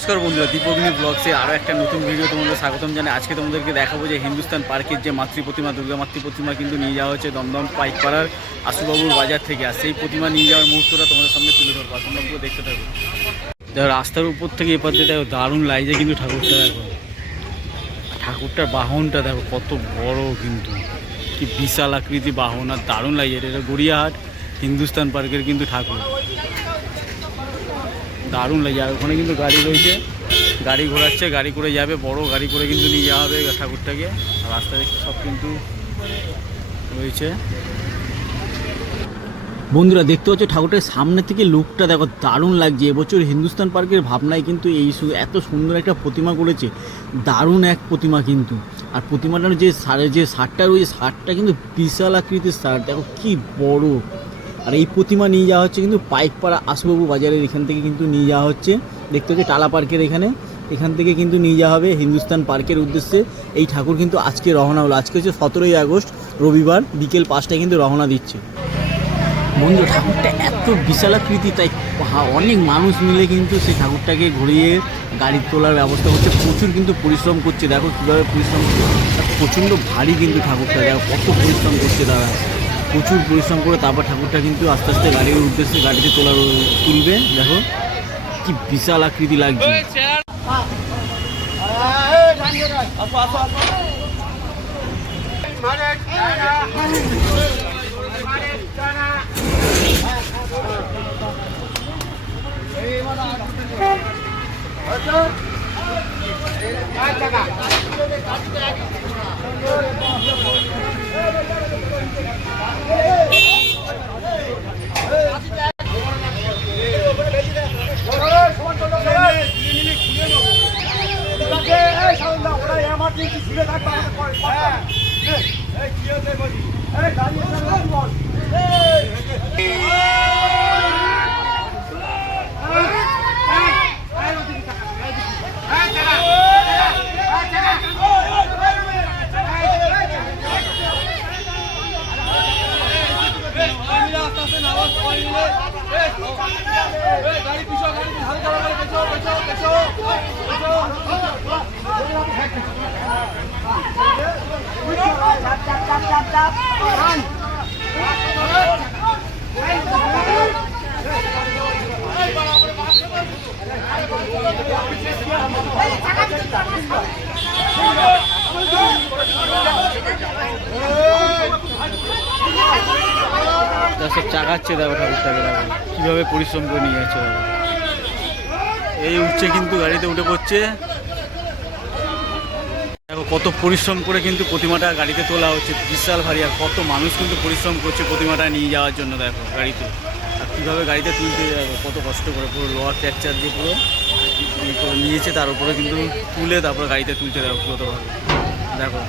নমস্কার বন্ধুরা দীপগ্নি ব্লগসে আরও একটা নতুন ভিডিও তোমাদের স্বাগতম জানাই। আজকে তোমাদেরকে দেখাবো যে হিন্দুস্তান পার্কের যে মাতৃ প্রতিমা, দুর্গা মাতৃ প্রতিমা কিন্তু নিয়ে যাওয়া হচ্ছে দমদম পাইকপাড়ার আশুবাবুর বাজার থেকে। আর সেই প্রতিমা নিয়ে যাওয়ার মুহূর্তটা তোমাদের সামনে তুলে ধরবো, আর তোমরা পুরো দেখতে রাস্তার উপর থেকে এপার দিয়ে দেখো, দারুণ লাইজে কিন্তু ঠাকুরটা, দেখো। ঠাকুরটার বাহনটা দেখো, কত বড় কিন্তু। কি বিশাল আকৃতি বাহন, আর দারুণ এটা এটা গড়িয়াহাট, হিন্দুস্তান পার্কের কিন্তু ঠাকুর। দারুণ লাগে আর ওখানে কিন্তু গাড়ি রয়েছে। গাড়ি ঘোরাচ্ছে, গাড়ি করে যাবে, বড় গাড়ি করে কিন্তু নিয়ে যাওয়া হবে ঠাকুরটাকে। আর রাস্তা দেখতে সব কিন্তু রয়েছে। বন্ধুরা, দেখতে পাচ্ছ ঠাকুরটার সামনে থেকে লুকটা দেখো, দারুণ লাগছে। এবছর হিন্দুস্তান পার্কের ভাবনায় কিন্তু এই এত সুন্দর একটা প্রতিমা করেছে। দারুণ এক প্রতিমা কিন্তু। আর প্রতিমাটার যে সারে যে সারটা রয়েছে, সারটা কিন্তু বিশাল আকৃতির সার। দেখো কি বড়। আর এই প্রতিমা নিয়ে যাওয়া হচ্ছে কিন্তু পাইকপাড়া আশুবাবু বাজারের এখান থেকে কিন্তু নিয়ে যাওয়া হচ্ছে। দেখতে হচ্ছে টালা পার্কের এখানে। এখান থেকে কিন্তু নিয়ে যাওয়া হবে হিন্দুস্তান পার্কের উদ্দেশ্যে। এই ঠাকুর কিন্তু আজকে রওনা হলো। আজকে হচ্ছে সতেরোই আগস্ট, রবিবার বিকেল পাঁচটায় কিন্তু রওনা দিচ্ছে। বন্ধু, ঠাকুরটা এত বিশাল আকৃতি, তাই অনেক মানুষ মিলে কিন্তু সেই ঠাকুরটাকে ঘুরিয়ে গাড়ি তোলার ব্যবস্থা করছে। প্রচুর কিন্তু পরিশ্রম করছে। দেখো কীভাবে পরিশ্রম করছে। প্রচণ্ড ভারী কিন্তু ঠাকুরটা। দেখো কত পরিশ্রম করছে তারা। প্রচুর পরিশ্রম করে তারপর ঠাকুরটা কিন্তু আস্তে আস্তে গাড়ির উদ্দেশ্যে গাড়িতে তোলা তুলবে দেখো। কি বিশাল আকৃতি লাগছে। তা সব চাকাচ্ছে দেখো ঠাকুরটাকে দেখো। কীভাবে পরিশ্রম করে নিয়ে যাচ্ছে এই উঠছে কিন্তু গাড়িতে, উঠে পড়ছে। দেখো কত পরিশ্রম করে কিন্তু প্রতিমাটা গাড়িতে তোলা হচ্ছে, বিশাল ভারী, আর কত মানুষ কিন্তু পরিশ্রম করছে প্রতিমাটা নিয়ে যাওয়ার জন্য দেখো গাড়িতে। আর কীভাবে গাড়িতে তুলতে দেখো, কত কষ্ট করে পুরো লোয়ার ট্যাকচার দিয়ে পুরো নিয়েছে, তার উপরে কিন্তু তুলে তারপরে গাড়িতে তুলছে দেখো কতভাবে দেখো,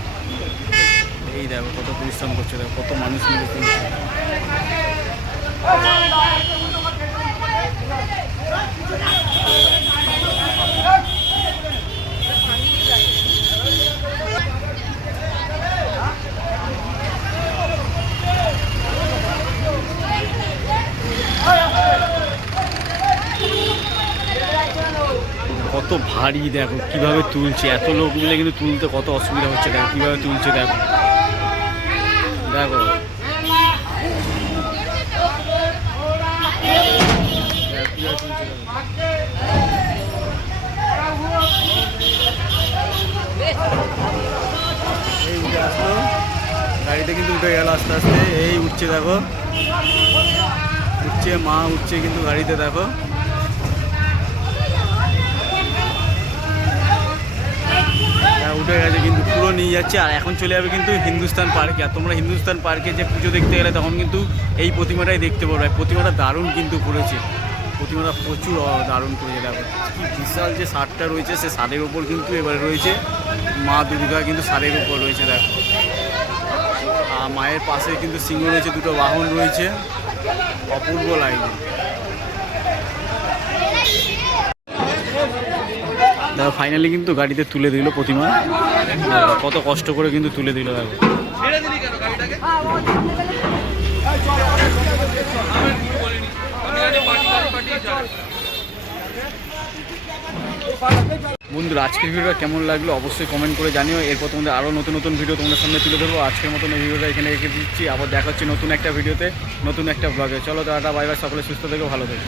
এই দেখো কত পরিশ্রম করছে দেখো, কত মানুষ মিলে তুলছে। ভারী, দেখো, কীভাবে তুলছে? এত লোক মিলে কিন্তু তুলতে কত অসুবিধা হচ্ছে, দেখো, কীভাবে তুলছে, দেখো। দেখো। গাড়িতে কিন্তু উঠে গেল আস্তে আস্তে। এই উঠছে, দেখো। উঠছে, মা উঠছে কিন্তু গাড়িতে, দেখো। উঠে গেছে কিন্তু পুরো নিয়ে যাচ্ছে। আর এখন চলে যাবে কিন্তু হিন্দুস্তান পার্কে। আর তোমরা হিন্দুস্তান পার্কে যে পুজো দেখতে গেলে তখন কিন্তু এই প্রতিমাটাই দেখতে পারবে। প্রতিমাটা দারুণ কিন্তু করেছে। প্রতিমাটা প্রচুর দারুণ করে কি বিশাল যে সারটা রয়েছে, সে সারের ওপর কিন্তু এবারে রয়েছে। মা দুর্গা কিন্তু সারের উপর রয়েছে, দেখো। আর মায়ের পাশে কিন্তু সিংহ রয়েছে, দুটো বাহন রয়েছে। অপূর্ব লাগছে ফাইনালি কিন্তু গাড়িতে তুলে দিল প্রতিমা। কত কষ্ট করে কিন্তু তুলে দিল দেখো বন্ধুরা আজকের ভিডিওটা কেমন লাগল অবশ্যই কমেন্ট করে জানিও। এরপর তোমাদের আরও নতুন নতুন ভিডিও তোমাদের সামনে তুলে ধরবো। আজকের মতন এই ভিডিওটা এখানে রেখে দিচ্ছি। আবার দেখা হচ্ছে নতুন একটা ভিডিওতে নতুন একটা ব্লগে চলো টাটা বাই বাই সকলে সুস্থ থেকো ভালো থেকো।